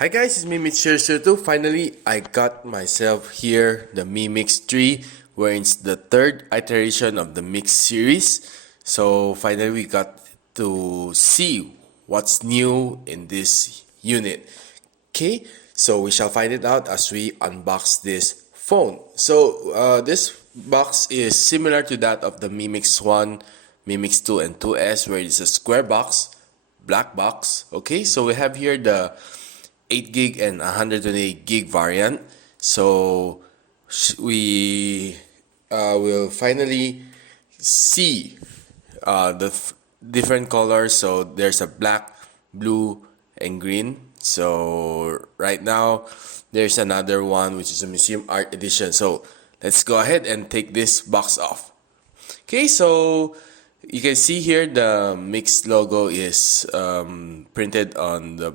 Hi guys, it's me Mitch02. Finally, I got myself here the Mi Mix 3, where it's the third iteration of the Mix series. So finally, we got to see what's new in this unit. Okay, so we shall find it out as we unbox this phone. So this box is similar to that of the Mi Mix 1, Mi Mix 2, and 2S, where it's a square box, black box. Okay, so we have here the 8 gig and 128 gig variant. So we will finally see the different colors. So there's a black, blue, and green. So right now there's another one which is a museum art edition. So let's go ahead and take this box off. Okay, so you can see here the Mix logo is printed on the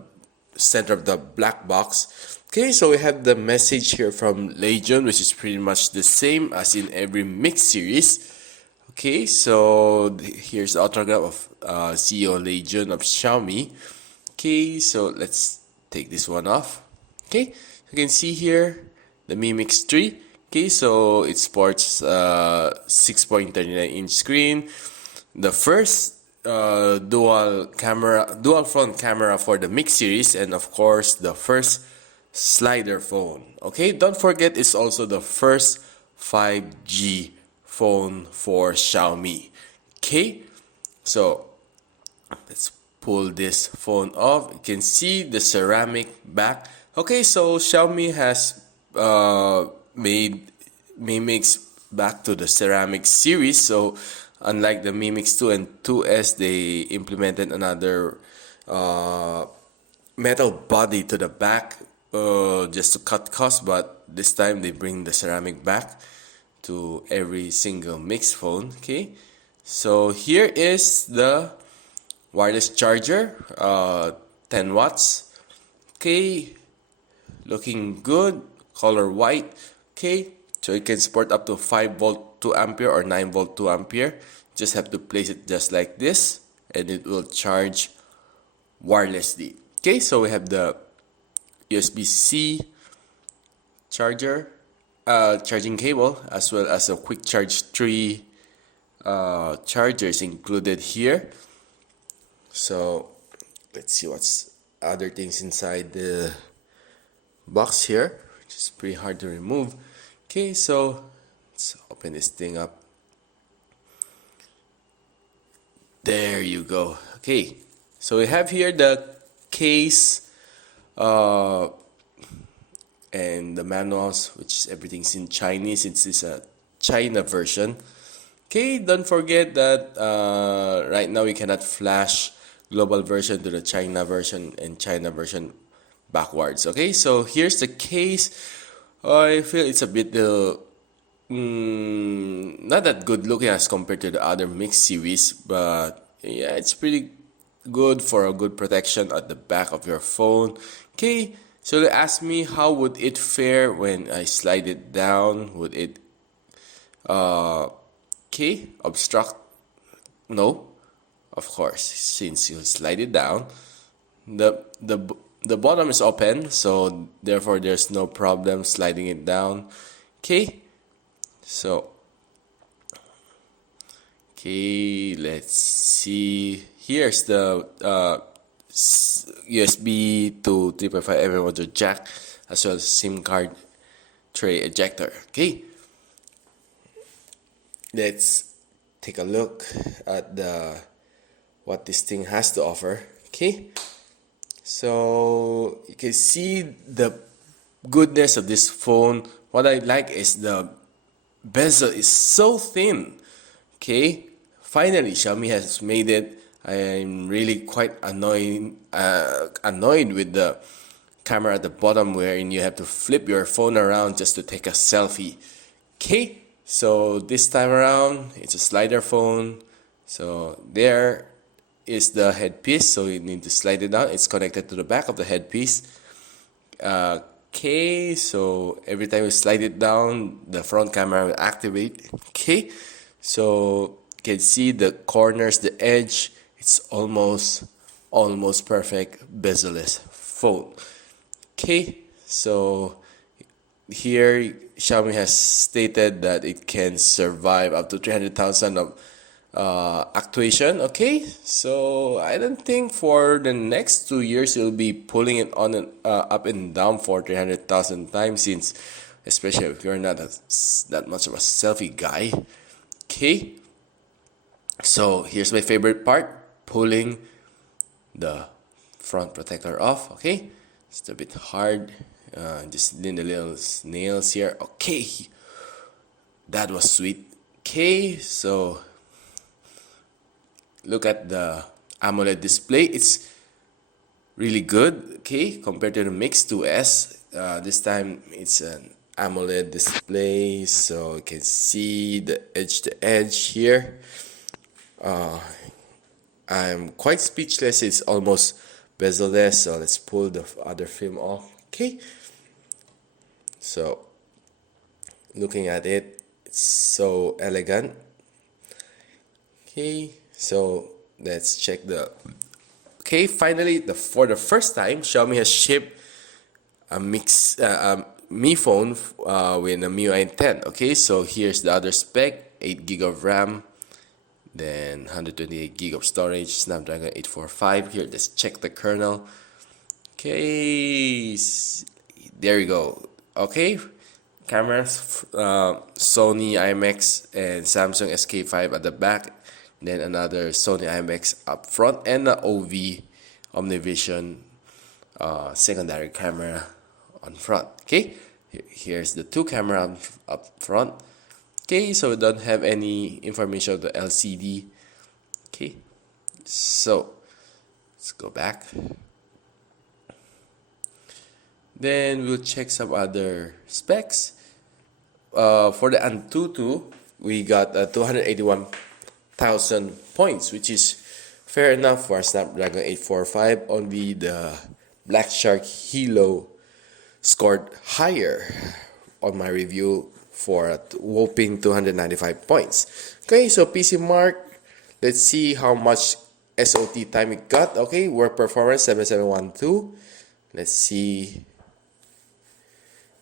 center of the black box. Okay, so we have the message here from Legion, which is pretty much the same as in every Mix series. Okay, so here's the autograph of CEO Legion of Xiaomi. Okay, so let's take this one off. Okay, you can see here the Mi Mix 3. Okay, so it sports 6.39-inch screen. The first dual front camera for the Mix series, and of course the first slider phone. Okay, don't forget it's also the first 5G phone for Xiaomi. Okay, so let's pull this phone off. You can see the ceramic back. Okay, so Xiaomi has made Mi Mix back to the ceramic series. So unlike the Mi Mix 2 and 2S, they implemented another metal body to the back just to cut costs, but this time they bring the ceramic back to every single Mix phone. Okay, so here is the wireless charger, 10 watts. Okay, looking good, color white. Okay, so you can support up to 5 volt 2 ampere or 9 volt 2 ampere. Just have to place it just like this and it will charge wirelessly. Okay, so we have the USB-C charger, charging cable, as well as a quick charge 3 chargers included here. So let's see what's other things inside the box here, which is pretty hard to remove. Okay, so let's open this thing up. There you go. Okay, so we have here the case and the manuals, which is everything's in Chinese. It's a China version. Okay, don't forget that right now we cannot flash global version to the China version and China version backwards. Okay, so here's the case. I feel it's a bit not that good looking as compared to the other Mix series, but yeah, it's pretty good for a good protection at the back of your phone. Okay, so they asked me how would it fare when I slide it down. Would it obstruct? No, of course, since you slide it down, the bottom is open, so therefore there's no problem sliding it down. Okay, so let's see. Here's the USB to 3.5mm module jack, as well as SIM card tray ejector. Okay, let's take a look at what this thing has to offer. Okay, so you can see the goodness of this phone. What I like is the bezel is so thin. Okay, finally Xiaomi has made it. I'm really quite annoyed with the camera at the bottom, wherein you have to flip your phone around just to take a selfie. Okay, so this time around it's a slider phone. So there is the headpiece, so you need to slide it down. It's connected to the back of the headpiece. Okay, so every time you slide it down, the front camera will activate. Okay, so you can see the corners, the edge. It's almost perfect bezel-less phone. Okay, so here Xiaomi has stated that it can survive up to 300,000 of actuation. Okay, so I don't think for the next 2 years you'll be pulling it on and up and down for 300,000 times, since especially if you're not that much of a selfie guy. Okay, so here's my favorite part: pulling the front protector off. Okay, it's a bit hard. Just in the little nails here. Okay, that was sweet. Okay, so look at the AMOLED display. It's really good. Okay, compared to the Mix 2S. This time it's an AMOLED display, so you can see the edge to edge here. I'm quite speechless. It's almost bezel-less. So let's pull the other film off. Okay. So looking at it, it's so elegant. Okay. So let's check the. Okay. Finally, for the first time, Xiaomi has shipped a Mi phone with a MIUI 10. Okay. So here's the other spec: 8 GB of RAM. Then 128 GB of storage, Snapdragon 845. Here, let's check the kernel. Okay, there you go. Okay, cameras, Sony IMX and Samsung SK5 at the back. Then another Sony IMX up front, and the OV Omnivision secondary camera on front. Okay, here's the two camera up front. Okay, so we don't have any information of the LCD. Okay, so let's go back. Then we'll check some other specs. For the Antutu, we got 281,000 points, which is fair enough for a Snapdragon 845. Only the Black Shark Hilo scored higher on my review for a whopping 295 points. Okay, so PC Mark, let's see how much SOT time it got. Okay, work performance 7712. Let's see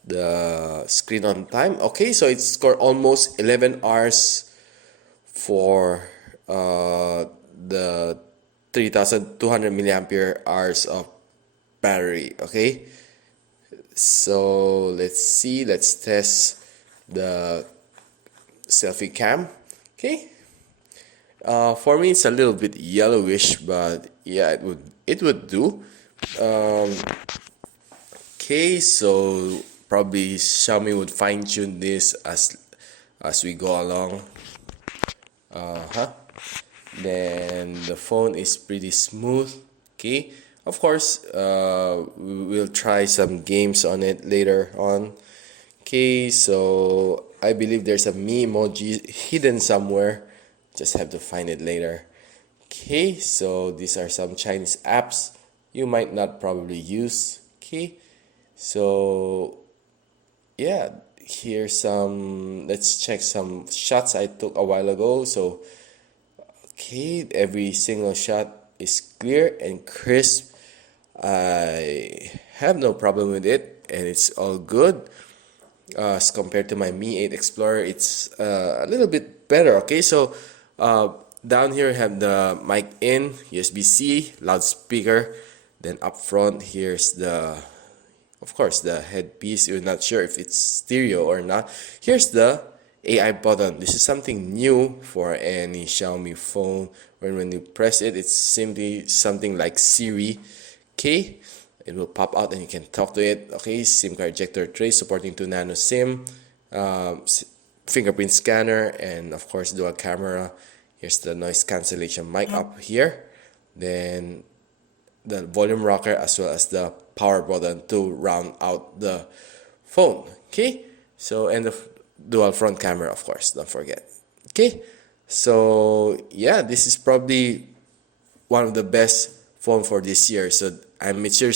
the screen on time. Okay, so it scored almost 11 hours for the 3200 milliampere hours of battery. Okay, so let's test the selfie cam. Okay, for me it's a little bit yellowish, but yeah, it would do. Okay, so probably Xiaomi would fine tune this as we go along. Then the phone is pretty smooth. Okay, of course, we'll try some games on it later on. Okay, so I believe there's a Me emoji hidden somewhere. Just have to find it later. Okay, so these are some Chinese apps you might not probably use. Okay, so yeah, here's some. Let's check some shots I took a while ago. So okay, every single shot is clear and crisp. I have no problem with it, and it's all good. As compared to my Mi 8 Explorer, it's a little bit better. Okay, so down here I have the mic in, USB-C, loudspeaker. Then up front, here's of course, the headpiece. You're not sure if it's stereo or not. Here's the AI button. This is something new for any Xiaomi phone. When you press it, it's simply something like Siri. Okay, it will pop out and you can talk to it. Okay, SIM card ejector tray supporting 2 nano SIM, fingerprint scanner, and of course dual camera. Here's the noise cancellation mic up here. Then the volume rocker as well as the power button to round out the phone. Okay, so and the dual front camera, of course, don't forget. Okay, so yeah, this is probably one of the best phone for this year. So I'm Mitsuyo